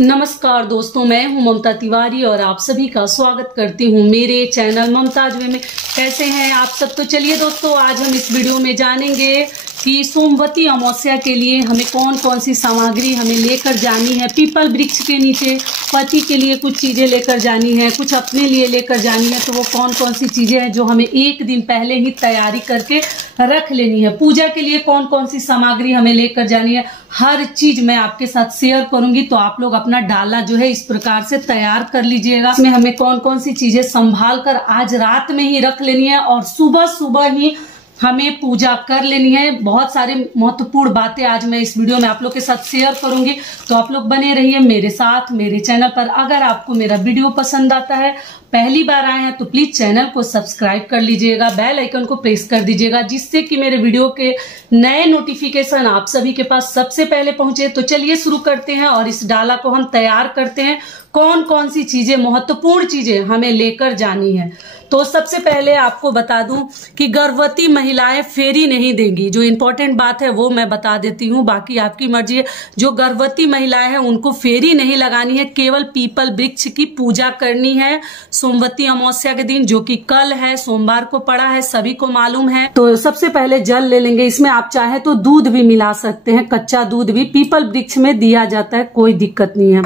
नमस्कार दोस्तों, मैं हूं ममता तिवारी और आप सभी का स्वागत करती हूं मेरे चैनल ममताज वे में। कैसे हैं आप सब? तो चलिए दोस्तों, आज हम इस वीडियो में जानेंगे कि सोमवती अमावस्या के लिए हमें कौन कौन सी सामग्री हमें लेकर जानी है। पीपल वृक्ष के नीचे पति के लिए कुछ चीजें लेकर जानी है, कुछ अपने लिए लेकर जानी है। तो वो कौन कौन सी चीजें हैं जो हमें एक दिन पहले ही तैयारी करके रख लेनी है। पूजा के लिए कौन कौन सी सामग्री हमें लेकर जानी है, हर चीज मैं आपके साथ शेयर करूंगी। तो आप लोग अपना डाला जो है इस प्रकार से तैयार कर लीजिएगा। इसमें हमें कौन कौन सी चीजें संभाल कर आज रात में ही रख लेनी है और सुबह सुबह ही हमें पूजा कर लेनी है। बहुत सारे महत्वपूर्ण बातें आज मैं इस वीडियो में आप लोग के साथ शेयर करूंगी। तो आप लोग बने रहिए मेरे साथ मेरे चैनल पर। अगर आपको मेरा वीडियो पसंद आता है, पहली बार आए हैं तो प्लीज चैनल को सब्सक्राइब कर लीजिएगा, बेल आइकन को प्रेस कर दीजिएगा, जिससे कि मेरे वीडियो के नए नोटिफिकेशन आप सभी के पास सबसे पहले पहुंचे। तो चलिए शुरू करते हैं और इस डाला को हम तैयार करते हैं। कौन कौन सी चीजें, महत्वपूर्ण चीजें हमें लेकर जानी है। तो सबसे पहले आपको बता दूं कि गर्भवती महिलाएं फेरी नहीं देंगी। जो इंपॉर्टेंट बात है वो मैं बता देती हूँ, बाकी आपकी मर्जी है। जो गर्भवती महिलाएं हैं उनको फेरी नहीं लगानी है, केवल पीपल वृक्ष की पूजा करनी है सोमवती अमावस्या के दिन, जो कि कल है, सोमवार को पड़ा है, सभी को मालूम है। तो सबसे पहले जल ले लेंगे। इसमें आप चाहे तो दूध भी मिला सकते हैं, कच्चा दूध भी पीपल वृक्ष में दिया जाता है, कोई दिक्कत नहीं है।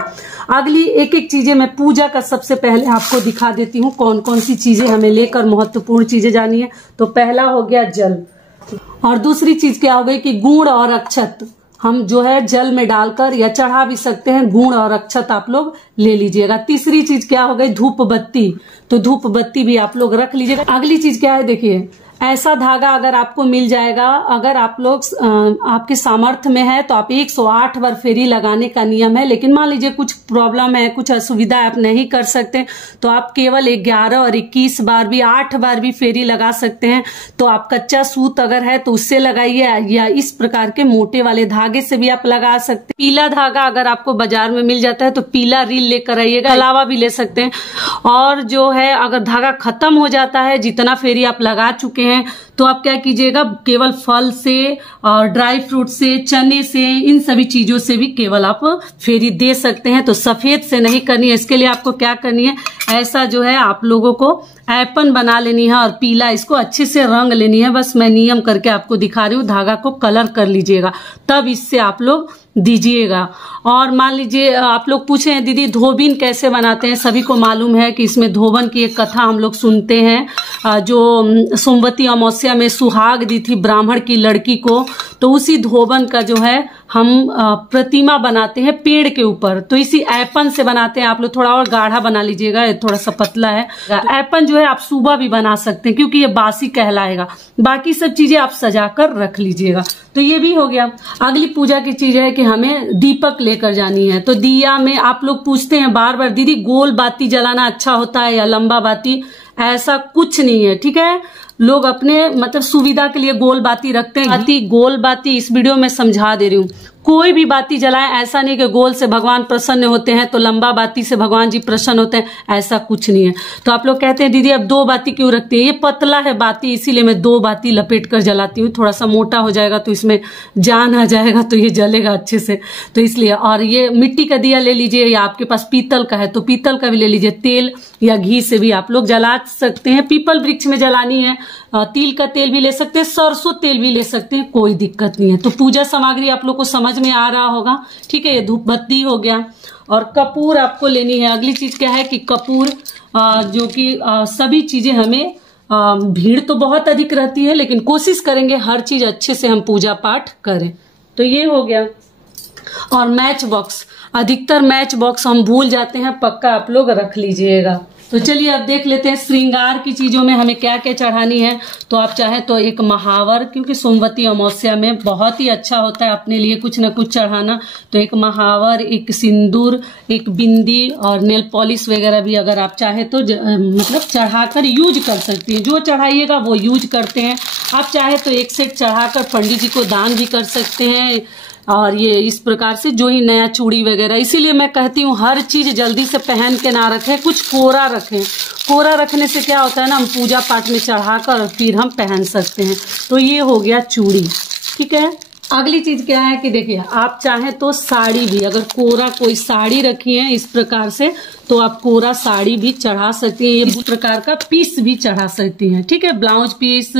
अगली एक एक चीजें मैं पूजा का सबसे पहले आपको दिखा देती हूँ कौन कौन सी चीजें हमें लेकर महत्वपूर्ण चीजें जानी है। तो पहला हो गया जल, और दूसरी चीज क्या हो गई कि गुड़ और अक्षत हम जो है जल में डालकर या चढ़ा भी सकते हैं। गुड़ और अक्षत आप लोग ले लीजिएगा। तीसरी चीज क्या हो गई, धूप बत्ती। तो धूप बत्ती भी आप लोग रख लीजिएगा। अगली चीज क्या है, देखिए ऐसा धागा अगर आपको मिल जाएगा, अगर आप लोग आपके सामर्थ्य में है तो आप 108 बार फेरी लगाने का नियम है। लेकिन मान लीजिए कुछ प्रॉब्लम है, कुछ असुविधा आप नहीं कर सकते, तो आप केवल 11 और 21 बार भी, 8 बार भी फेरी लगा सकते हैं। तो आप कच्चा सूत अगर है तो उससे लगाइए, या इस प्रकार के मोटे वाले धागे से भी आप लगा सकते हैं। पीला धागा अगर आपको बाजार में मिल जाता है तो पीला रील लेकर आइएगा, अलावा भी ले सकते हैं। और जो है अगर धागा खत्म हो जाता है, जितना फेरी आप लगा चुके हैं, तो आप क्या कीजिएगा, केवल फल से और ड्राई फ्रूट से, चने से, इन सभी चीजों से भी केवल आप फेरी दे सकते हैं। तो सफेद से नहीं करनी है। इसके लिए आपको क्या करनी है, ऐसा जो है आप लोगों को ऐपन बना लेनी है और पीला इसको अच्छे से रंग लेनी है। बस मैं नियम करके आपको दिखा रही हूँ। धागा को कलर कर लीजिएगा, तब इससे आप लोग दीजिएगा। और मान लीजिए आप लोग पूछे हैं दीदी धोबिन कैसे बनाते हैं। सभी को मालूम है कि इसमें धोबन की एक कथा हम लोग सुनते हैं। जो सोमवती अमावस्या में सुहाग दी थी ब्राह्मण की लड़की को, तो उसी धोबन का जो है हम प्रतिमा बनाते हैं पेड़ के ऊपर। तो इसी ऐपन से बनाते हैं। आप लोग थोड़ा और गाढ़ा बना लीजिएगा, थोड़ा सा पतला है। ऐपन जो है आप सुबह भी बना सकते हैं, क्योंकि ये बासी कहलाएगा। बाकी सब चीजें आप सजा कर रख लीजिएगा। तो ये भी हो गया। अगली पूजा की चीज है कि हमें दीपक लेकर जानी है। तो दिया में आप लोग पूछते हैं बार बार, दीदी गोल बाती जलाना अच्छा होता है या लंबा बाती? ऐसा कुछ नहीं है, ठीक है। लोग अपने मतलब सुविधा के लिए गोल बाती रखते हैं। बाती, गोल बाती इस वीडियो में समझा दे रही हूँ। कोई भी बाती जलाएं, ऐसा नहीं कि गोल से भगवान प्रसन्न होते हैं तो लंबा बाती से भगवान जी प्रसन्न होते हैं, ऐसा कुछ नहीं है। तो आप लोग कहते हैं दीदी अब 2 बाती क्यों रखती है? ये पतला है बाती, इसीलिए मैं 2 बाती लपेट कर जलाती हूँ। थोड़ा सा मोटा हो जाएगा तो इसमें जान आ जाएगा, तो ये जलेगा अच्छे से, तो इसलिए। और ये मिट्टी का दिया ले लीजिए, या आपके पास पीतल का है तो पीतल का भी ले लीजिए। तेल या घी से भी आप लोग जला सकते हैं। पीपल वृक्ष में जलानी है, तिल का तेल भी ले सकते हैं, सरसों तेल भी ले सकते हैं, कोई दिक्कत नहीं है। तो पूजा सामग्री आप लोग को समझ में आ रहा होगा, ठीक है। ये धूप बत्ती हो गया। और कपूर आपको लेनी है। अगली चीज क्या है कि कपूर, जो कि सभी चीजें हमें, भीड़ तो बहुत अधिक रहती है, लेकिन कोशिश करेंगे हर चीज अच्छे से हम पूजा पाठ करें। तो ये हो गया। और मैच बॉक्स, अधिकतर मैच बॉक्स हम भूल जाते हैं, पक्का आप लोग रख लीजिएगा। तो चलिए अब देख लेते हैं श्रृंगार की चीजों में हमें क्या क्या चढ़ानी है। तो आप चाहे तो एक महावर, क्योंकि सोमवती अमावस्या में बहुत ही अच्छा होता है अपने लिए कुछ न कुछ चढ़ाना। तो एक महावर, एक सिंदूर, एक बिंदी और नेल पॉलिश वगैरह भी अगर आप चाहे तो मतलब चढ़ाकर यूज कर सकती हैं। जो चढ़ाइएगा वो यूज करते हैं। आप चाहे तो एक सेट चढ़ाकर पंडित जी को दान भी कर सकते हैं। और ये इस प्रकार से जो ही नया चूड़ी वगैरह, इसीलिए मैं कहती हूँ हर चीज जल्दी से पहन के ना रखें, कुछ कोरा रखें। कोरा रखने से क्या होता है ना, हम पूजा पाठ में चढ़ाकर फिर हम पहन सकते हैं। तो ये हो गया चूड़ी, ठीक है। अगली चीज क्या है कि देखिए, आप चाहे तो साड़ी भी, अगर कोरा कोई साड़ी रखी है इस प्रकार से, तो आप कोरा साड़ी भी चढ़ा सकती हैं। ये इस प्रकार का पीस भी चढ़ा सकती हैं, ठीक है। ब्लाउज पीस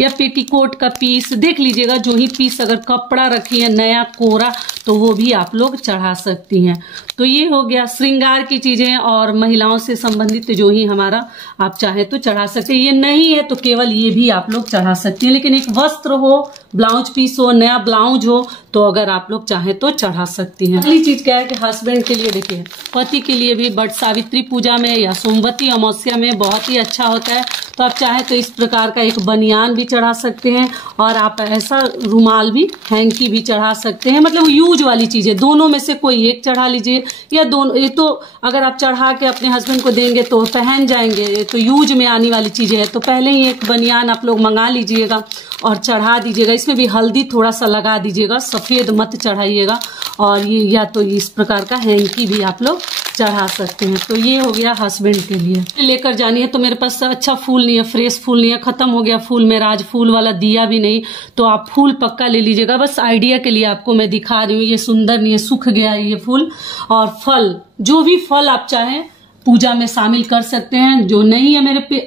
या पेटीकोट का पीस देख लीजिएगा, जो ही पीस अगर कपड़ा रखी है नया कोरा, तो वो भी आप लोग चढ़ा सकती हैं। तो ये हो गया श्रृंगार की चीजें और महिलाओं से संबंधित जो ही हमारा आप चाहे तो चढ़ा सकते हैं। ये नहीं है तो केवल ये भी आप लोग चढ़ा सकती हैं, लेकिन एक वस्त्र हो, ब्लाउज पीस हो, नया ब्लाउज हो, तो अगर आप लोग चाहे तो चढ़ा सकती हैं। अगली चीज क्या है कि हस्बैंड के लिए देखिए, पति के लिए भी बट सावित्री पूजा में या सोमवती अमावस्या में बहुत ही अच्छा होता है। तो आप चाहे तो इस प्रकार का एक बनियान भी चढ़ा सकते हैं और आप ऐसा रुमाल भी, हैंकी भी चढ़ा सकते हैं। मतलब यूज वाली चीजें दोनों में से कोई एक चढ़ा लीजिए, या दोनों। ये तो अगर आप चढ़ा के अपने हस्बैंड को देंगे तो पहन जाएंगे, ये तो यूज में आने वाली चीजें है। तो पहले ही एक बनियान आप लोग मंगा लीजिएगा और चढ़ा दीजिएगा। इसमें भी हल्दी थोड़ा सा लगा दीजिएगा, सफेद मत चढ़ाइएगा। और ये या तो इस प्रकार का हैंकी भी आप लोग चढ़ा सकते हैं। तो ये हो गया हस्बैंड के लिए। लेकर जानी है तो मेरे पास अच्छा फूल नहीं है, फ्रेश फूल नहीं है, खत्म हो गया फूल मेरा, आज फूल वाला दिया भी नहीं, तो आप फूल पक्का ले लीजिएगा। बस आइडिया के लिए आपको मैं दिखा रही हूँ, ये सुंदर नहीं है, सूख गया है ये फूल। और फल, जो भी फल आप चाहें पूजा में शामिल कर सकते हैं। जो नहीं है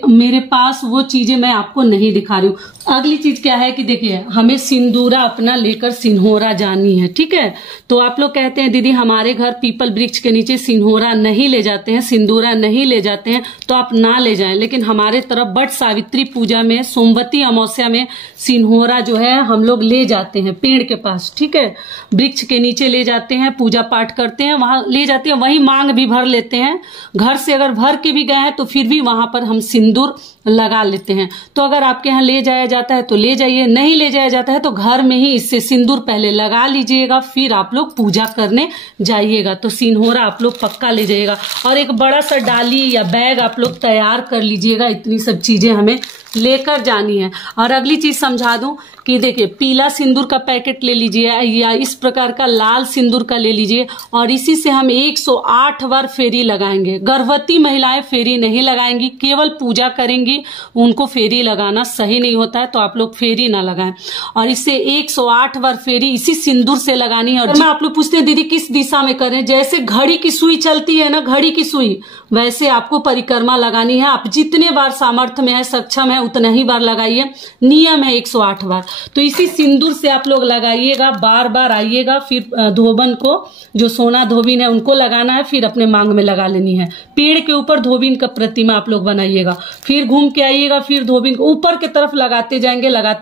मेरे पास वो चीजें मैं आपको नहीं दिखा रही हूँ। अगली चीज क्या है कि देखिए, हमें सिंदूरा अपना लेकर सिन्होरा जानी है, ठीक है। तो आप लोग कहते हैं दीदी हमारे घर पीपल वृक्ष के नीचे सिन्होरा नहीं ले जाते हैं, सिंदूरा नहीं ले जाते हैं, तो आप ना ले जाएं। लेकिन हमारे तरफ बट सावित्री पूजा में, सोमवती अमावस्या में सिन्होरा जो है हम लोग ले जाते हैं पेड़ के पास, ठीक है। वृक्ष के नीचे ले जाते हैं, पूजा पाठ करते हैं, वहां ले जाते हैं, वही मांग भी भर लेते हैं। घर से अगर भर के भी गए हैं तो फिर भी वहां पर हम सिंदूर लगा लेते हैं। तो अगर आपके यहाँ ले जाया जाता है तो ले जाइए, नहीं ले जाया जाता है तो घर में ही इससे सिंदूर पहले लगा लीजिएगा, फिर आप लोग पूजा करने जाइएगा। तो सिन्होरा आप लोग पक्का ले जाइएगा। और एक बड़ा सा डाली या बैग आप लोग तैयार कर लीजिएगा, इतनी सब चीजें हमें लेकर जानी है। और अगली चीज समझा दूं कि देखिए, पीला सिंदूर का पैकेट ले लीजिए या इस प्रकार का लाल सिंदूर का ले लीजिए, और इसी से हम 108 बार फेरी लगाएंगे। गर्भवती महिलाएं फेरी नहीं लगाएंगी, केवल पूजा करेंगी, उनको फेरी लगाना सही नहीं होता है, तो आप लोग फेरी ना लगाएं। और इससे 108 बार फेरी इसी सिंदूर से लगानी है। और मैं आप लोग पूछते हैं दीदी किस दिशा में करें, जैसे घड़ी की सुई चलती है ना, घड़ी की सुई, वैसे आपको परिक्रमा लगानी है। आप जितने बार सामर्थ्य में है, सक्षम है, उतना ही बार लगाइए। नियम है 108 बार। तो इसी सिंदूर से आप लोग लगाइएगा, बार बार आइएगा। फिर धोबन को, जो सोना धोबिन है उनको लगाना है, फिर अपने मांग में लगा लेनी है। पेड़ के ऊपर धोबिन का प्रतिमा आप लोग बनाइएगा, फिर घूम के आइएगा, फिर धोबिन को ऊपर की तरफ लगाते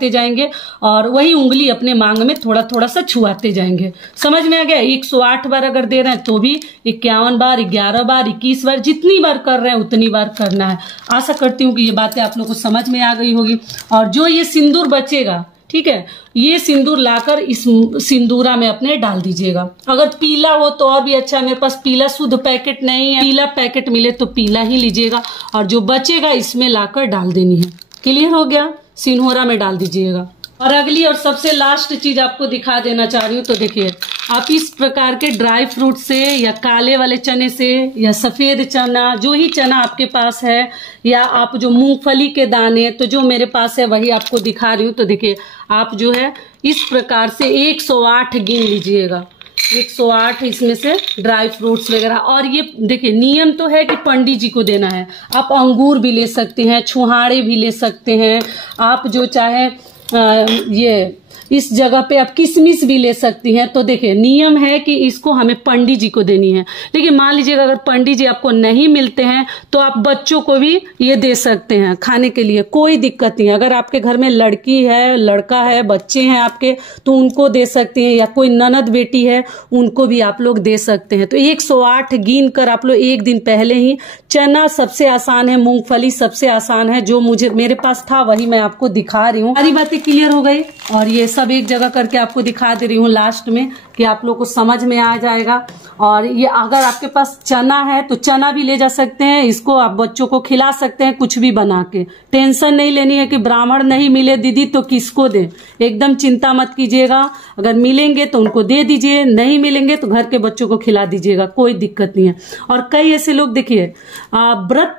जाएंगे और वही उंगली अपने मांग में थोड़ा थोड़ा सा छुआते जाएंगे। समझ में आ गया? 108 बार अगर दे रहे हैं तो भी 51 बार, 11 बार, 21 बार, जितनी बार कर रहे हैं उतनी बार करना है। आशा करती हूँ कि ये बातें आप लोग को समझ में आ गई होगी। और जो ये सिंदूर बचेगा, ठीक है, ये सिंदूर लाकर इस सिंदूरा में अपने डाल दीजिएगा। अगर पीला हो तो और भी अच्छा है, मेरे पास पीला शुद्ध पैकेट नहीं है, पीला पैकेट मिले तो पीला ही लीजिएगा, और जो बचेगा इसमें लाकर डाल देनी है। क्लियर हो गया? सिन्होरा में डाल दीजिएगा। और अगली और सबसे लास्ट चीज आपको दिखा देना चाह रही हूँ। तो देखिए, आप इस प्रकार के ड्राई फ्रूट से या काले वाले चने से या सफेद चना, जो ही चना आपके पास है, या आप जो मूंगफली के दाने, तो जो मेरे पास है वही आपको दिखा रही हूँ। तो देखिए, आप जो है इस प्रकार से 108 गिन लीजिएगा, 108 इसमें से ड्राई फ्रूट्स वगैरह। और ये देखिए, नियम तो है कि पंडित जी को देना है। आप अंगूर भी ले सकते हैं, छुहाड़े भी ले सकते हैं, आप जो चाहे ये इस जगह पे आप किशमिश भी ले सकती हैं। तो देखिए, नियम है कि इसको हमें पंडित जी को देनी है। लेकिन मान लीजिएगा अगर पंडित जी आपको नहीं मिलते हैं तो आप बच्चों को भी ये दे सकते हैं खाने के लिए, कोई दिक्कत नहीं है। अगर आपके घर में लड़की है, लड़का है, बच्चे हैं आपके, तो उनको दे सकते हैं, या कोई ननद बेटी है उनको भी आप लोग दे सकते हैं। तो 108 गिन कर आप लोग एक दिन पहले ही, चना सबसे आसान है, मूंगफली सबसे आसान है, जो मेरे पास था वही मैं आपको दिखा रही हूँ। सारी बातें क्लियर हो गई, और ये सब एक जगह करके आपको दिखा दे रही हूँ लास्ट में, कि आप लोग को समझ में आ जाएगा। और ये अगर आपके पास चना है तो चना भी ले जा सकते हैं, इसको आप बच्चों को खिला सकते हैं कुछ भी बना के। टेंशन नहीं लेनी है कि ब्राह्मण नहीं मिले दीदी तो किसको दें, एकदम चिंता मत कीजिएगा। अगर मिलेंगे तो उनको दे दीजिए, नहीं मिलेंगे तो घर के बच्चों को खिला दीजिएगा, कोई दिक्कत नहीं है। और कई ऐसे लोग देखिए व्रत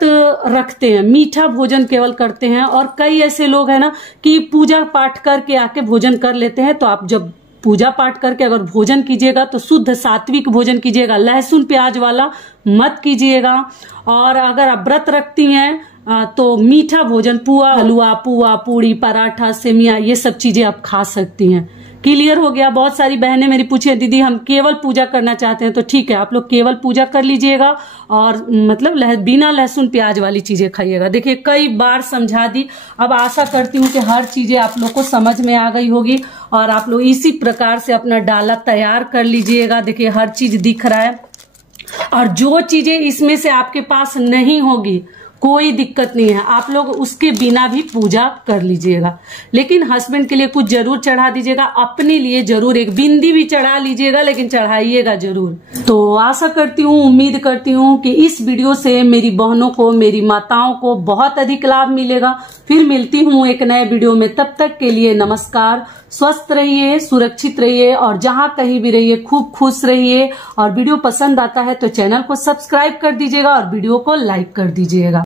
रखते हैं, मीठा भोजन केवल करते हैं, और कई ऐसे लोग हैं ना कि पूजा पाठ करके आके भोजन कर लेते हैं। तो आप जब पूजा पाठ करके अगर भोजन कीजिएगा तो शुद्ध सात्विक भोजन कीजिएगा, लहसुन प्याज वाला मत कीजिएगा। और अगर आप व्रत रखती हैं तो मीठा भोजन, पुआ, हलवा, पुआ, पूड़ी, पराठा, सेमिया, ये सब चीजें आप खा सकती हैं। क्लियर हो गया। बहुत सारी बहनें मेरी पूछे दीदी हम केवल पूजा करना चाहते हैं, तो ठीक है, आप लोग केवल पूजा कर लीजिएगा और मतलब बिना लहसुन प्याज वाली चीजें खाइएगा। देखिए कई बार समझा दी, अब आशा करती हूँ कि हर चीजें आप लोग को समझ में आ गई होगी और आप लोग इसी प्रकार से अपना डाला तैयार कर लीजिएगा। देखिए हर चीज दिख रहा है और जो चीजें इसमें से आपके पास नहीं होगी कोई दिक्कत नहीं है, आप लोग उसके बिना भी पूजा कर लीजिएगा। लेकिन हस्बैंड के लिए कुछ जरूर चढ़ा दीजिएगा, अपने लिए जरूर एक बिंदी भी चढ़ा लीजिएगा, लेकिन चढ़ाइएगा जरूर। तो आशा करती हूँ, उम्मीद करती हूँ कि इस वीडियो से मेरी बहनों को, मेरी माताओं को बहुत अधिक लाभ मिलेगा। फिर मिलती हूँ एक नए वीडियो में, तब तक के लिए नमस्कार। स्वस्थ रहिए, सुरक्षित रहिए और जहां कहीं भी रहिए खूब खुश रहिए। और वीडियो पसंद आता है तो चैनल को सब्सक्राइब कर दीजिएगा और वीडियो को लाइक कर दीजिएगा।